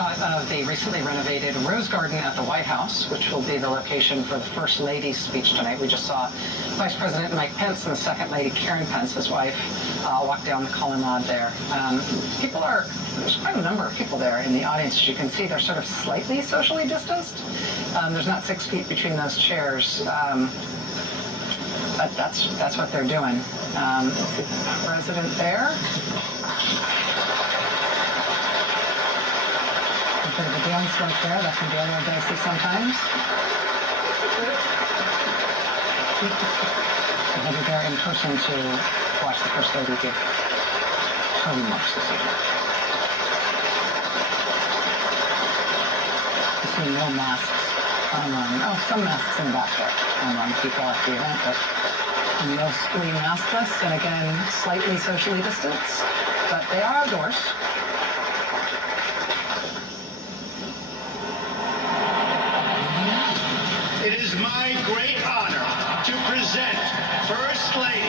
shot of the recently renovated Rose Garden at the White House, which will be the location for the First Lady's speech tonight. We just saw Vice President Mike Pence and the Second Lady Karen Pence, his wife, walk down the colonnade there. There's quite a number of people there in the audience. As you can see, they're sort of slightly socially distanced. There's not 6 feet between those chairs. But that's what they're doing. The president there. A bit of a dance right there. That can be a little dicey sometimes. I'll be there in person to watch the First Lady give her remarks this evening. I see no masks among, some masks in the back there among people at the event, but mostly maskless, and again, slightly socially distanced, but they are outdoors. It is my great honor to present First Lady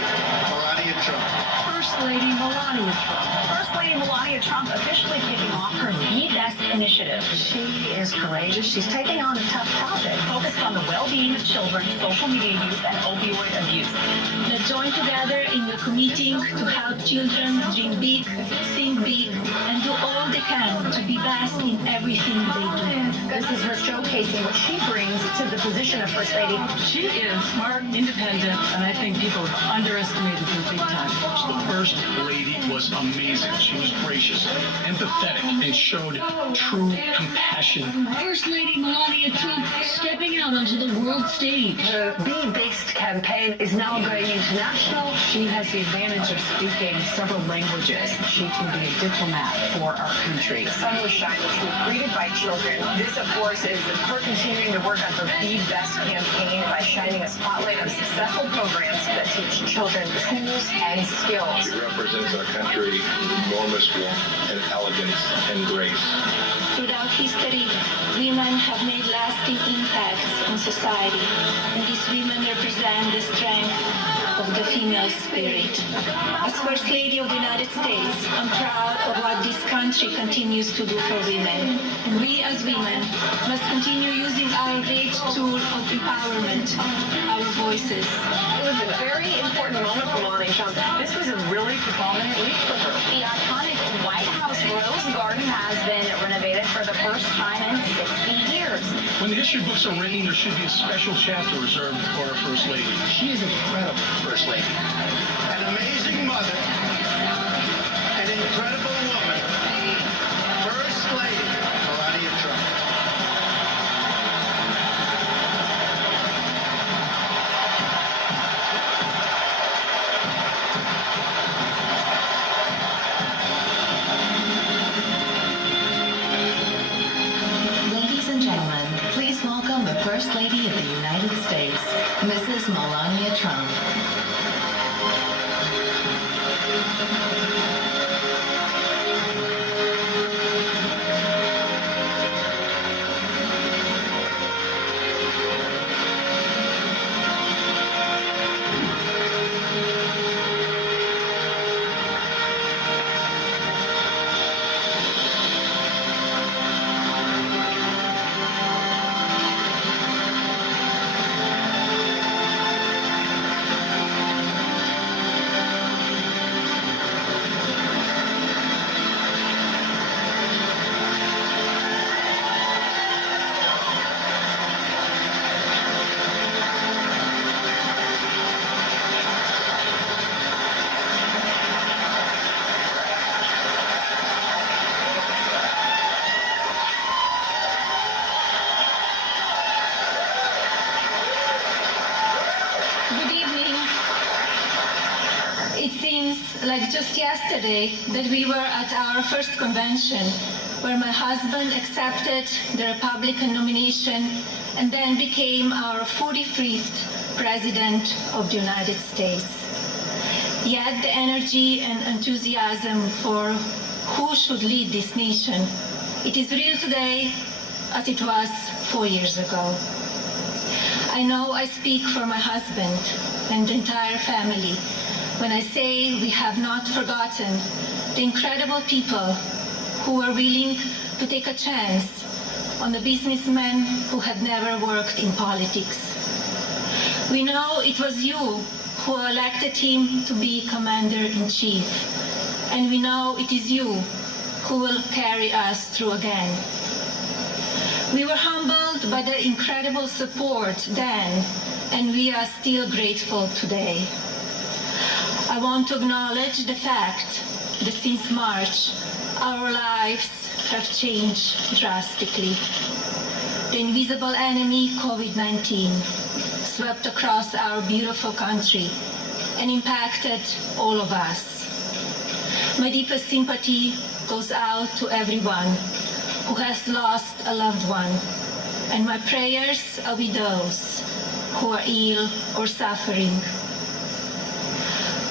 Melania Trump. First Lady Melania Trump. First Lady Melania Trump officially kicking off her Be Best initiative. She is courageous. She's taking on a tough topic, focused on the well-being of children, social media use, and opioid abuse. Let's join together in the committing to help children dream big, think big, and do all they can to be best in everything they do. This is her showcasing what she brings to the position of First Lady. She is smart, independent, and I think people have underestimated her big time. The First Lady was amazing. She was gracious, empathetic, and showed true compassion. First Lady Melania Trump stepping out onto the world stage. The Be-Based campaign is now going international. She has the advantage of speaking several languages. She can be a diplomat for our country. The sun was shining. She was greeted by children. This, of course, is her continuing to work on her Be Best campaign by shining a spotlight on successful programs that teach children tools and skills. She represents our country with enormous warmth and elegance and grace. Throughout history, women have made lasting impacts in society, and these women represent the strength of the female spirit. As First Lady of the United States, I'm proud of what this country continues to do for women. And we as women must continue using our great tool of empowerment, our voices. It was a very important moment for Melania Trump. This was a really prominent week for her. The iconic White House Rose Garden has been renovated for the first time in 60 years. When the history books are written, there should be a special chapter reserved for our First Lady. She is incredible, First Lady. An amazing mother, an incredible woman, First Lady Melania Trump. Ladies and gentlemen, please welcome the First Lady of the United States, Mrs. Melania Trump. Good evening. It seems like just yesterday that we were at our first convention where my husband accepted the Republican nomination and then became our 43rd President of the United States. Yet the energy and enthusiasm for who should lead this nation, it is real today as it was 4 years ago. I know I speak for my husband and the entire family when I say we have not forgotten the incredible people who were willing to take a chance on a businessman who had never worked in politics. We know it was you who elected him to be commander-in-chief, and we know it is you who will carry us through again. We were humbled by the incredible support then, and we are still grateful today. I want to acknowledge the fact that since March, our lives have changed drastically. The invisible enemy, COVID-19, swept across our beautiful country and impacted all of us. My deepest sympathy goes out to everyone who has lost a loved one, and my prayers are with those who are ill or suffering.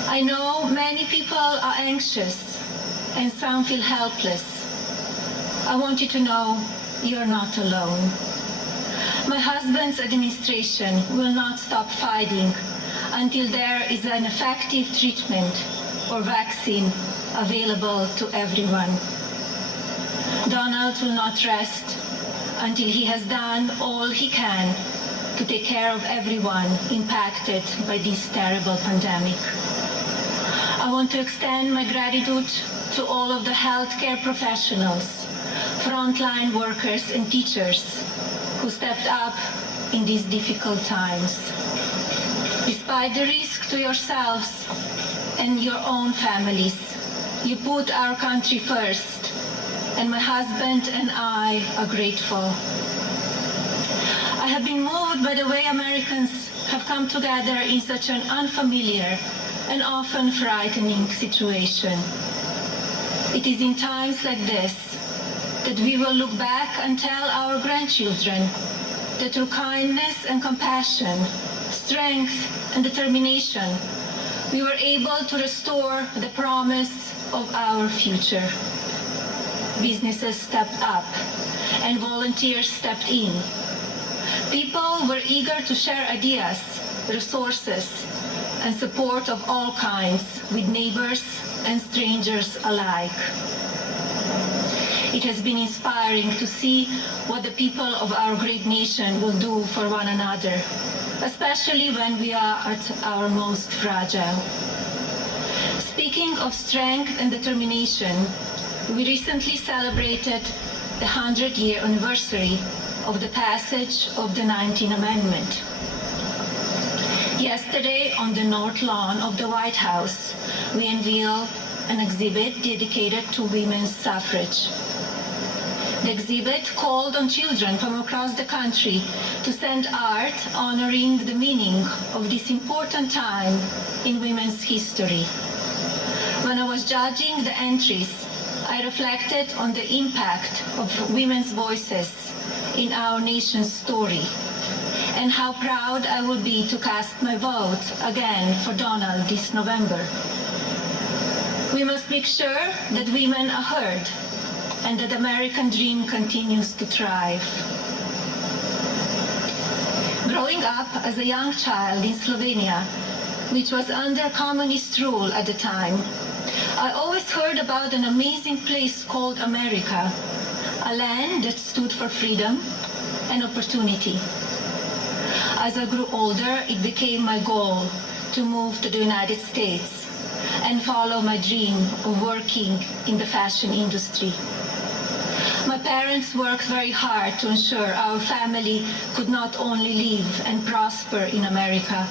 I know many people are anxious and some feel helpless. I want you to know you're not alone. My husband's administration will not stop fighting until there is an effective treatment or vaccine available to everyone. Donald will not rest until he has done all he can to take care of everyone impacted by this terrible pandemic. I want to extend my gratitude to all of the healthcare professionals, frontline workers and teachers who stepped up in these difficult times. Despite the risk to yourselves and your own families, you put our country first, and my husband and I are grateful. I have been moved by the way Americans have come together in such an unfamiliar and often frightening situation. It is in times like this that we will look back and tell our grandchildren that through kindness and compassion, strength and determination, we were able to restore the promise of our future. Businesses stepped up and volunteers stepped in. People were eager to share ideas, resources, and support of all kinds with neighbors and strangers alike. It has been inspiring to see what the people of our great nation will do for one another, especially when we are at our most fragile. Speaking of strength and determination, we recently celebrated the 100-year anniversary of the passage of the 19th Amendment. Yesterday, on the North Lawn of the White House, we unveiled an exhibit dedicated to women's suffrage. The exhibit called on children from across the country to send art honoring the meaning of this important time in women's history. When I was judging the entries, I reflected on the impact of women's voices in our nation's story and how proud I would be to cast my vote again for Donald this November. We must make sure that women are heard and that the American dream continues to thrive. Growing up as a young child in Slovenia, which was under communist rule at the time, I always heard about an amazing place called America, a land that stood for freedom and opportunity. As I grew older, it became my goal to move to the United States and follow my dream of working in the fashion industry. My parents worked very hard to ensure our family could not only live and prosper in America,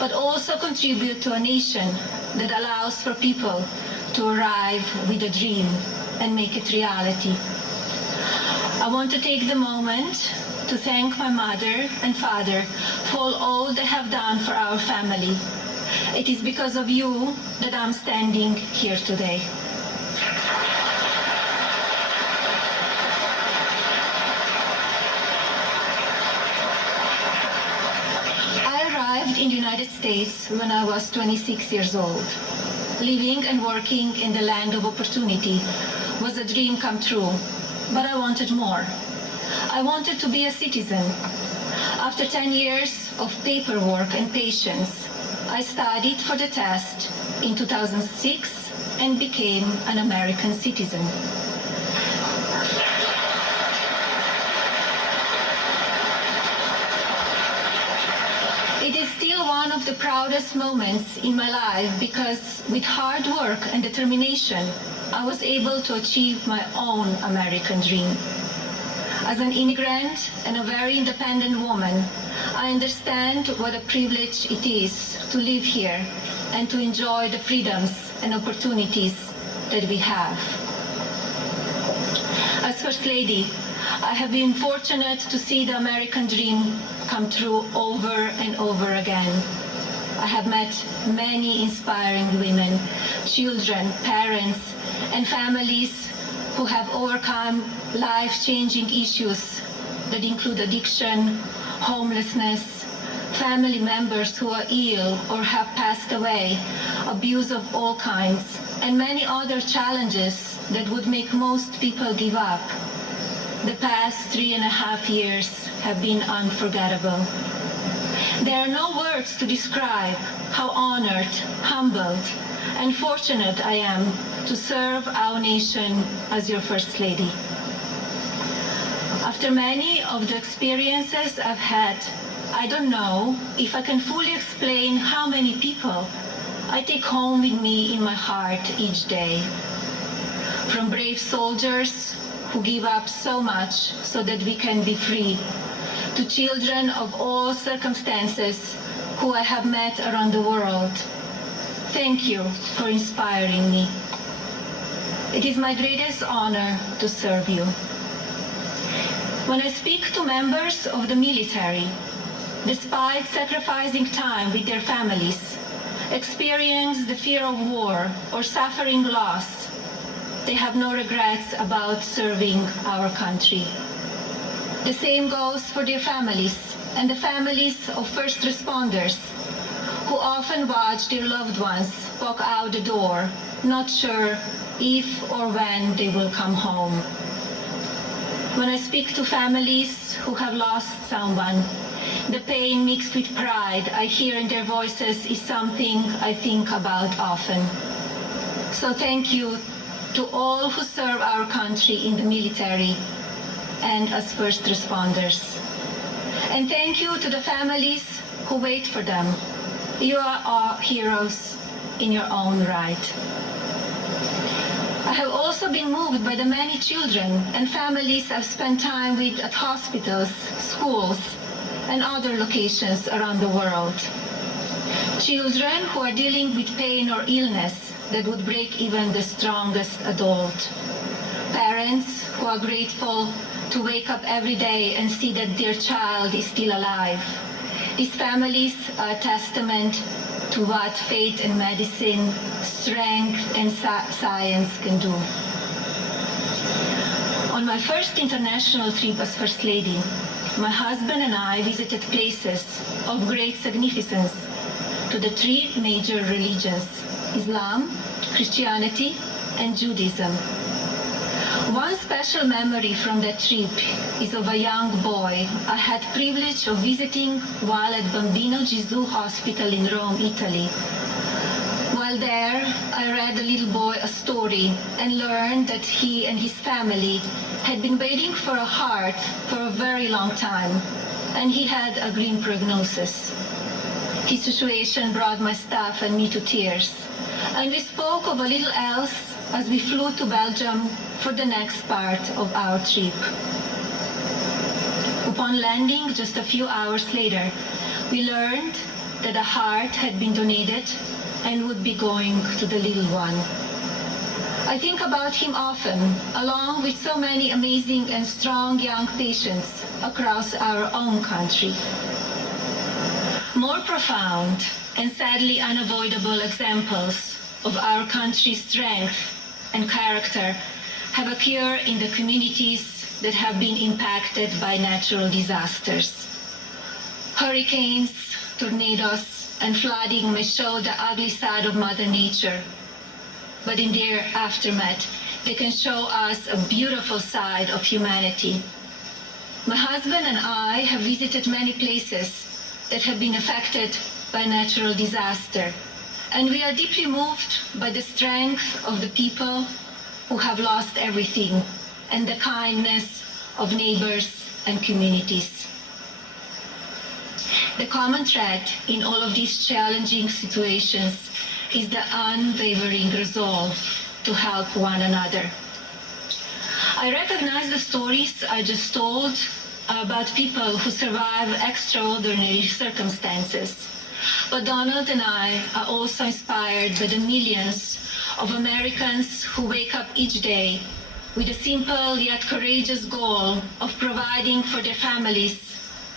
but also contribute to a nation that allows for people to arrive with a dream and make it reality. I want to take the moment to thank my mother and father for all they have done for our family. It is because of you that I'm standing here today. I arrived in the United States when I was 26 years old. Living and working in the land of opportunity was a dream come true, but I wanted more. I wanted to be a citizen. After 10 years of paperwork and patience, I studied for the test in 2006 and became an American citizen. of the proudest moments in my life because with hard work and determination, I was able to achieve my own American dream. As an immigrant and a very independent woman, I understand what a privilege it is to live here and to enjoy the freedoms and opportunities that we have. As First Lady, I have been fortunate to see the American dream come true over and over again. I have met many inspiring women, children, parents, and families who have overcome life-changing issues that include addiction, homelessness, family members who are ill or have passed away, abuse of all kinds, and many other challenges that would make most people give up. The past 3.5 years have been unforgettable. There are no words to describe how honored, humbled, and fortunate I am to serve our nation as your First Lady. After many of the experiences I've had, I don't know if I can fully explain how many people I take home with me in my heart each day. From brave soldiers who give up so much so that we can be free, to children of all circumstances who I have met around the world. Thank you for inspiring me. It is my greatest honor to serve you. When I speak to members of the military, despite sacrificing time with their families, experience the fear of war or suffering loss, they have no regrets about serving our country. The same goes for their families and the families of first responders who often watch their loved ones walk out the door, not sure if or when they will come home. When I speak to families who have lost someone, the pain mixed with pride I hear in their voices is something I think about often. So thank you to all who serve our country in the military and as first responders. And thank you to the families who wait for them. You are all heroes in your own right. I have also been moved by the many children and families I've spent time with at hospitals, schools, and other locations around the world. Children who are dealing with pain or illness that would break even the strongest adult. Parents who are grateful to wake up every day and see that their child is still alive. These families are a testament to what faith and medicine, strength and science can do. On my first international trip as First Lady, my husband and I visited places of great significance to the three major religions: Islam, Christianity, and Judaism. One special memory from that trip is of a young boy I had privilege of visiting while at Bambino Gesù Hospital in Rome, Italy. While there, I read the little boy a story and learned that he and his family had been waiting for a heart for a very long time, and he had a grim prognosis. His situation brought my staff and me to tears, and we spoke of a little else as we flew to Belgium for the next part of our trip. Upon landing just a few hours later, we learned that a heart had been donated and would be going to the little one. I think about him often, along with so many amazing and strong young patients across our own country. More profound and sadly unavoidable examples of our country's strength and character have occurred in the communities that have been impacted by natural disasters. Hurricanes, tornadoes, and flooding may show the ugly side of Mother Nature, but in their aftermath, they can show us a beautiful side of humanity. My husband and I have visited many places that have been affected by natural disaster, and we are deeply moved by the strength of the people who have lost everything and the kindness of neighbors and communities. The common thread in all of these challenging situations is the unwavering resolve to help one another. I recognize the stories I just told about people who survive extraordinary circumstances. But Donald and I are also inspired by the millions of Americans who wake up each day with a simple yet courageous goal of providing for their families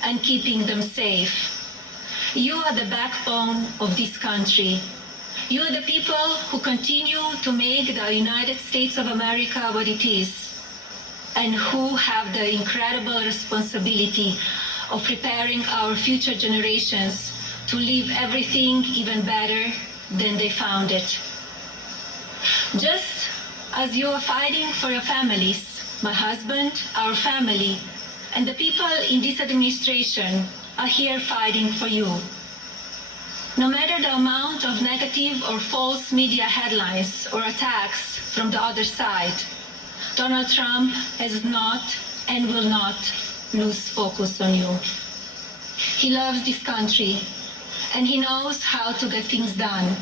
and keeping them safe. You are the backbone of this country. You are the people who continue to make the United States of America what it is, and who have the incredible responsibility of preparing our future generations to leave everything even better than they found it. Just as you are fighting for your families, my husband, our family, and the people in this administration are here fighting for you. No matter the amount of negative or false media headlines or attacks from the other side, Donald Trump has not and will not lose focus on you. He loves this country, and he knows how to get things done.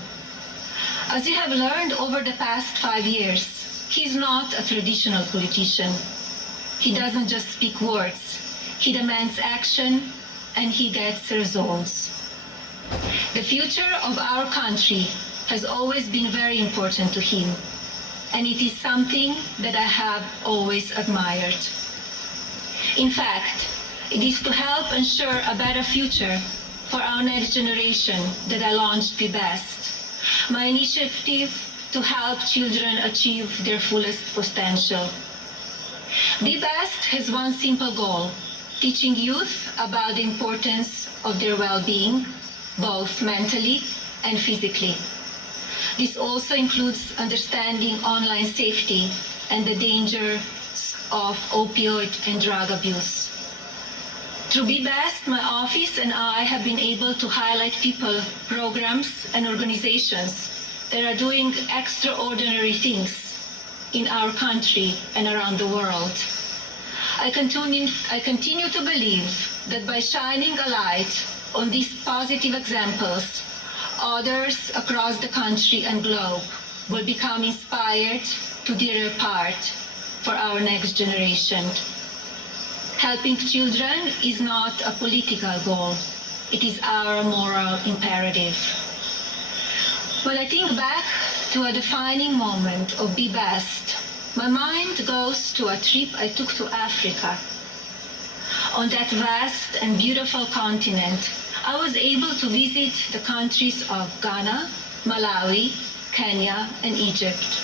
As you have learned over the past 5 years, he's not a traditional politician. He doesn't just speak words. He demands action, and he gets results. The future of our country has always been very important to him, and it is something that I have always admired. In fact, it is to help ensure a better future for our next generation that I launched Be Best, my initiative to help children achieve their fullest potential. Be Best has one simple goal: teaching youth about the importance of their well-being, both mentally and physically. This also includes understanding online safety and the dangers of opioid and drug abuse. Through Be Best, my office and I have been able to highlight people, programs, and organizations that are doing extraordinary things in our country and around the world. I continue to believe that by shining a light on these positive examples, others across the country and globe will become inspired to do their part for our next generation. Helping children is not a political goal. It is our moral imperative. When I think back to a defining moment of Be Best, my mind goes to a trip I took to Africa. On that vast and beautiful continent, I was able to visit the countries of Ghana, Malawi, Kenya, and Egypt.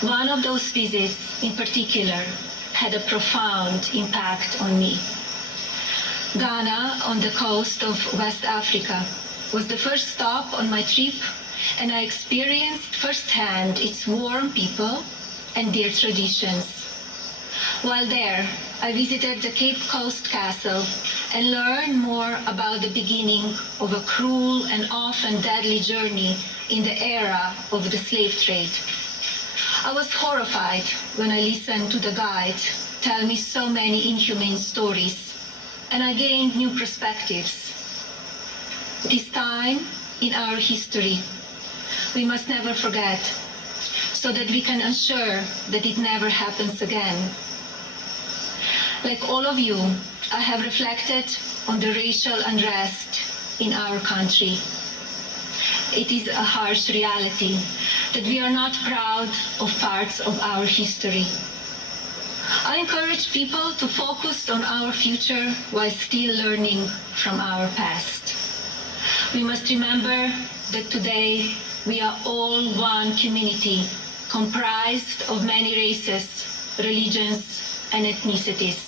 One of those visits in particular had a profound impact on me. Ghana, on the coast of West Africa, was the first stop on my trip, and I experienced firsthand its warm people and their traditions. While there, I visited the Cape Coast Castle and learned more about the beginning of a cruel and often deadly journey in the era of the slave trade. I was horrified when I listened to the guide tell me so many inhumane stories, and I gained new perspectives. This time in our history, we must never forget, so that we can ensure that it never happens again. Like all of you, I have reflected on the racial unrest in our country. It is a harsh reality that we are not proud of parts of our history. I encourage people to focus on our future while still learning from our past. We must remember that today we are all one community comprised of many races, religions, and ethnicities.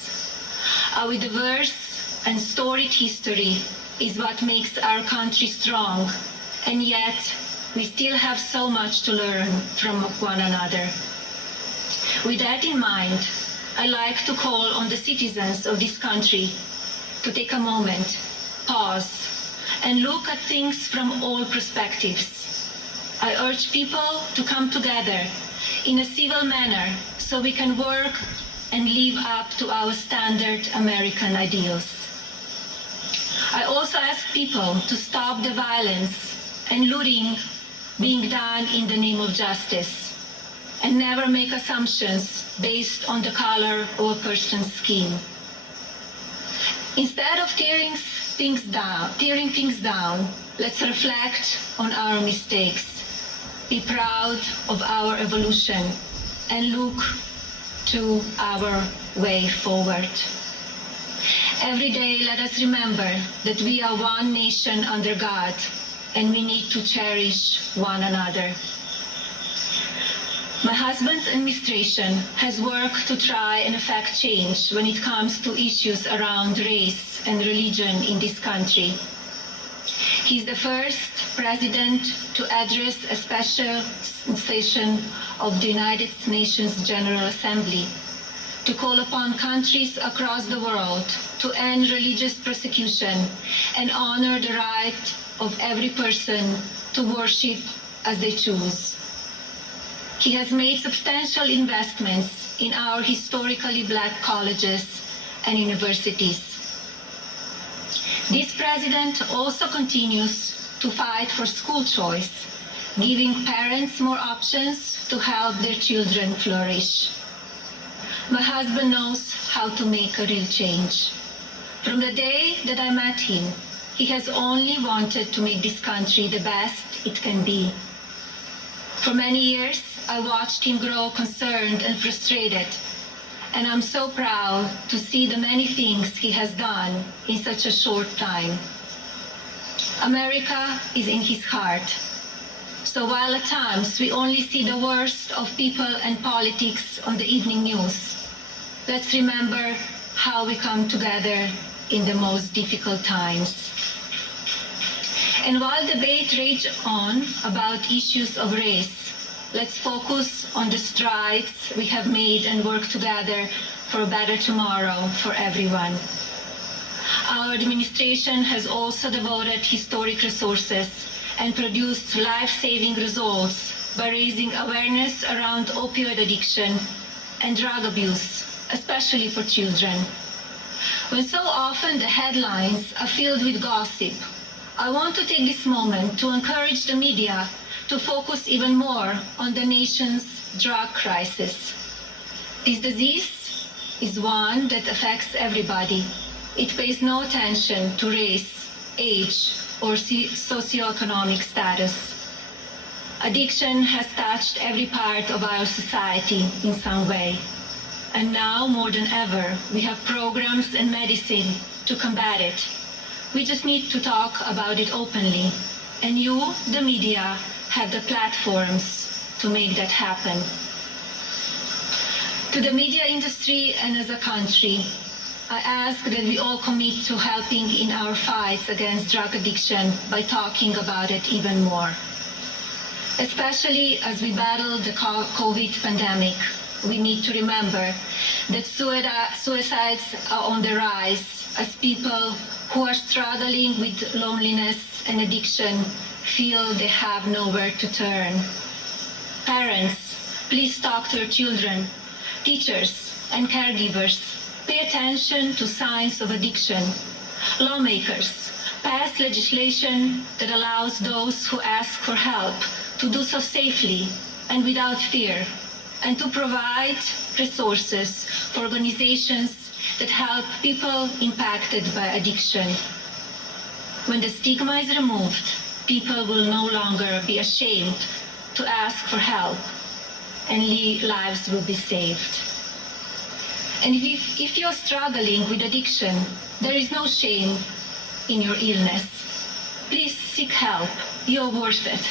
Our diverse and storied history is what makes our country strong, and yet we still have so much to learn from one another. With that in mind, I like to call on the citizens of this country to take a moment, pause, and look at things from all perspectives. I urge people to come together in a civil manner so we can work and live up to our standard American ideals. I also ask people to stop the violence and looting being done in the name of justice, and never make assumptions based on the color of a person's skin. Instead of tearing things down, let's reflect on our mistakes, be proud of our evolution, and look to our way forward. Every day, let us remember that we are one nation under God, and we need to cherish one another. My husband's administration has worked to try and effect change when it comes to issues around race and religion in this country. He's the first president to address a special session of the United Nations General Assembly to call upon countries across the world to end religious persecution and honor the right of every person to worship as they choose. He has made substantial investments in our historically black colleges and universities. This president also continues to fight for school choice, giving parents more options to help their children flourish. My husband knows how to make a real change. From the day that I met him, he has only wanted to make this country the best it can be. For many years, I watched him grow concerned and frustrated, and I'm so proud to see the many things he has done in such a short time. America is in his heart. So while at times we only see the worst of people and politics on the evening news, let's remember how we come together in the most difficult times. And while debate rages on about issues of race, let's focus on the strides we have made and work together for a better tomorrow for everyone. Our administration has also devoted historic resources and produced life-saving results by raising awareness around opioid addiction and drug abuse, especially for children. When so often the headlines are filled with gossip, I want to take this moment to encourage the media to focus even more on the nation's drug crisis. This disease is one that affects everybody. It pays no attention to race, age, or socioeconomic status. Addiction has touched every part of our society in some way. And now, more than ever, we have programs and medicine to combat it. We just need to talk about it openly. And you, the media, have the platforms to make that happen. To the media industry and as a country, I ask that we all commit to helping in our fights against drug addiction by talking about it even more. Especially as we battle the COVID pandemic, we need to remember that suicides are on the rise as people who are struggling with loneliness and addiction feel they have nowhere to turn. Parents, please talk to your children. Teachers and caregivers, pay attention to signs of addiction. Lawmakers, pass legislation that allows those who ask for help to do so safely and without fear, and to provide resources for organizations that help people impacted by addiction. When the stigma is removed, people will no longer be ashamed to ask for help, and lives will be saved. And if you're struggling with addiction, there is no shame in your illness. Please seek help. You're worth it.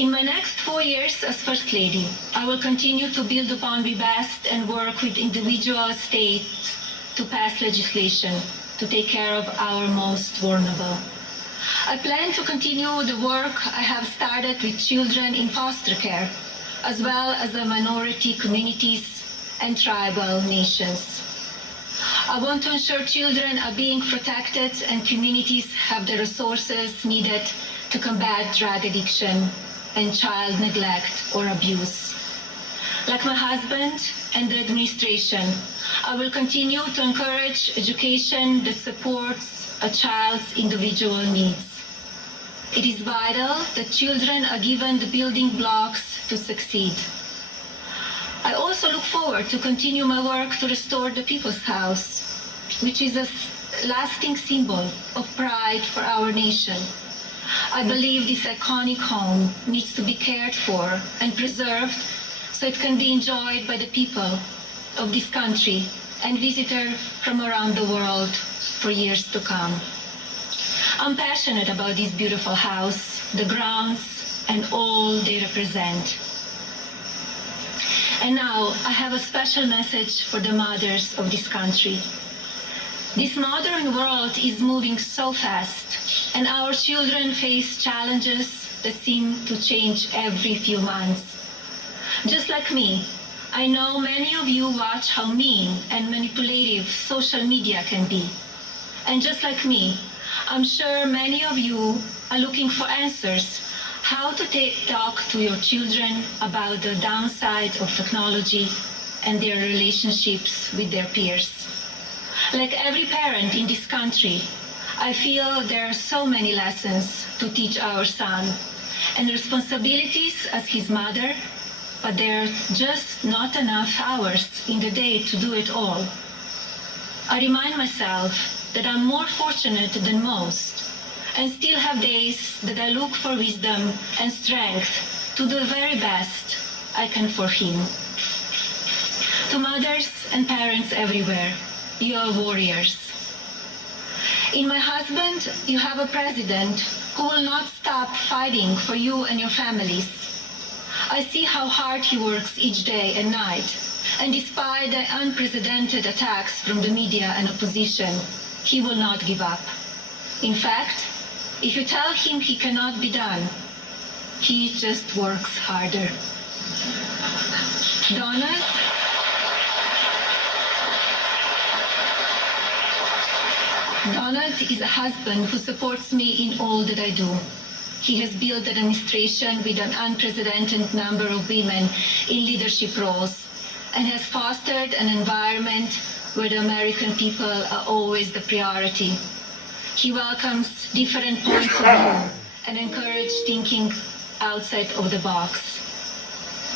In my next 4 years as First Lady, I will continue to build upon Be Best and work with individual states to pass legislation to take care of our most vulnerable. I plan to continue the work I have started with children in foster care, as well as the minority communities and tribal nations. I want to ensure children are being protected and communities have the resources needed to combat drug addiction and child neglect or abuse. Like my husband and the administration, I will continue to encourage education that supports a child's individual needs. It is vital that children are given the building blocks to succeed. I also look forward to continue my work to restore the People's House, which is a lasting symbol of pride for our nation. I believe this iconic home needs to be cared for and preserved so it can be enjoyed by the people of this country and visitors from around the world for years to come. I'm passionate about this beautiful house, the grounds, and all they represent. And now I have a special message for the mothers of this country. This modern world is moving so fast, and our children face challenges that seem to change every few months. Just like me, I know many of you watch how mean and manipulative social media can be. And just like me, I'm sure many of you are looking for answers how to talk to your children about the downside of technology and their relationships with their peers. Like every parent in this country, I feel there are so many lessons to teach our son and responsibilities as his mother, but there are just not enough hours in the day to do it all. I remind myself that I'm more fortunate than most and still have days that I look for wisdom and strength to do the very best I can for him. To mothers and parents everywhere, you are warriors. In my husband, you have a president who will not stop fighting for you and your families. I see how hard he works each day and night, and despite the unprecedented attacks from the media and opposition, he will not give up. In fact, if you tell him he cannot be done, he just works harder. Donald is a husband who supports me in all that I do. He has built an administration with an unprecedented number of women in leadership roles and has fostered an environment where the American people are always the priority. He welcomes different points of view and encourages thinking outside of the box.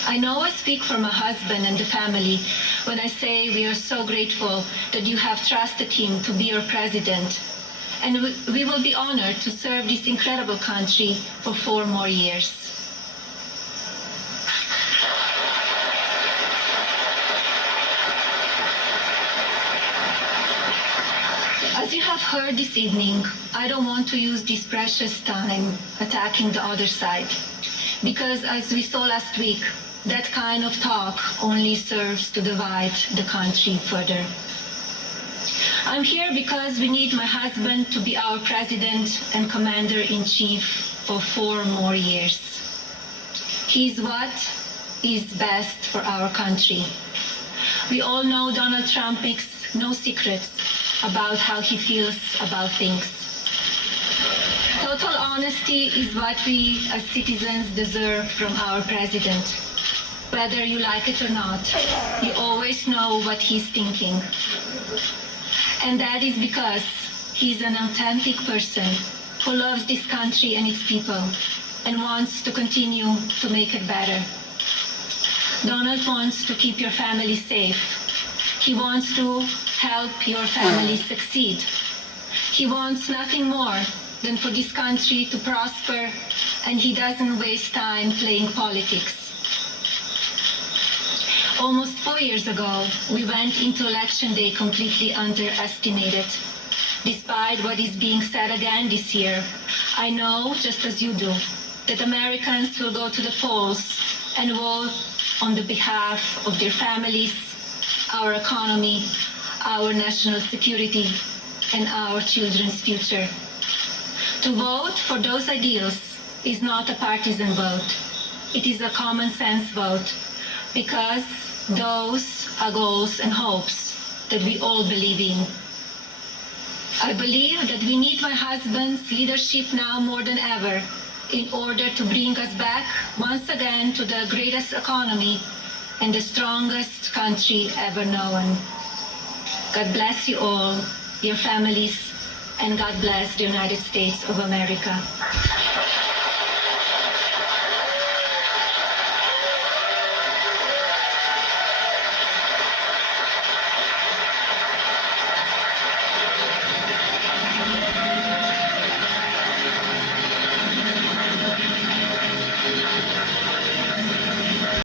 I know I speak for my husband and the family when I say we are so grateful that you have trusted him to be your president, and we will be honored to serve this incredible country for 4 more years. As you have heard this evening, I don't want to use this precious time attacking the other side, because as we saw last week, that kind of talk only serves to divide the country further. I'm here because we need my husband to be our president and commander-in-chief for 4 more years. He is what is best for our country. We all know Donald Trump makes no secrets about how he feels about things. Total honesty is what we as citizens deserve from our president. Whether you like it or not, you always know what he's thinking. And that is because he's an authentic person who loves this country and its people and wants to continue to make it better. Donald wants to keep your family safe. He wants to help your family succeed. He wants nothing more than for this country to prosper, and he doesn't waste time playing politics. Almost 4 years ago, we went into Election Day completely underestimated. Despite what is being said again this year, I know, just as you do, that Americans will go to the polls and vote on the behalf of their families, our economy, our national security, and our children's future. To vote for those ideals is not a partisan vote. It is a common sense vote, because those are goals and hopes that we all believe in. I believe that we need my husband's leadership now more than ever in order to bring us back once again to the greatest economy and the strongest country ever known. God bless you all, your families, and God bless the United States of America.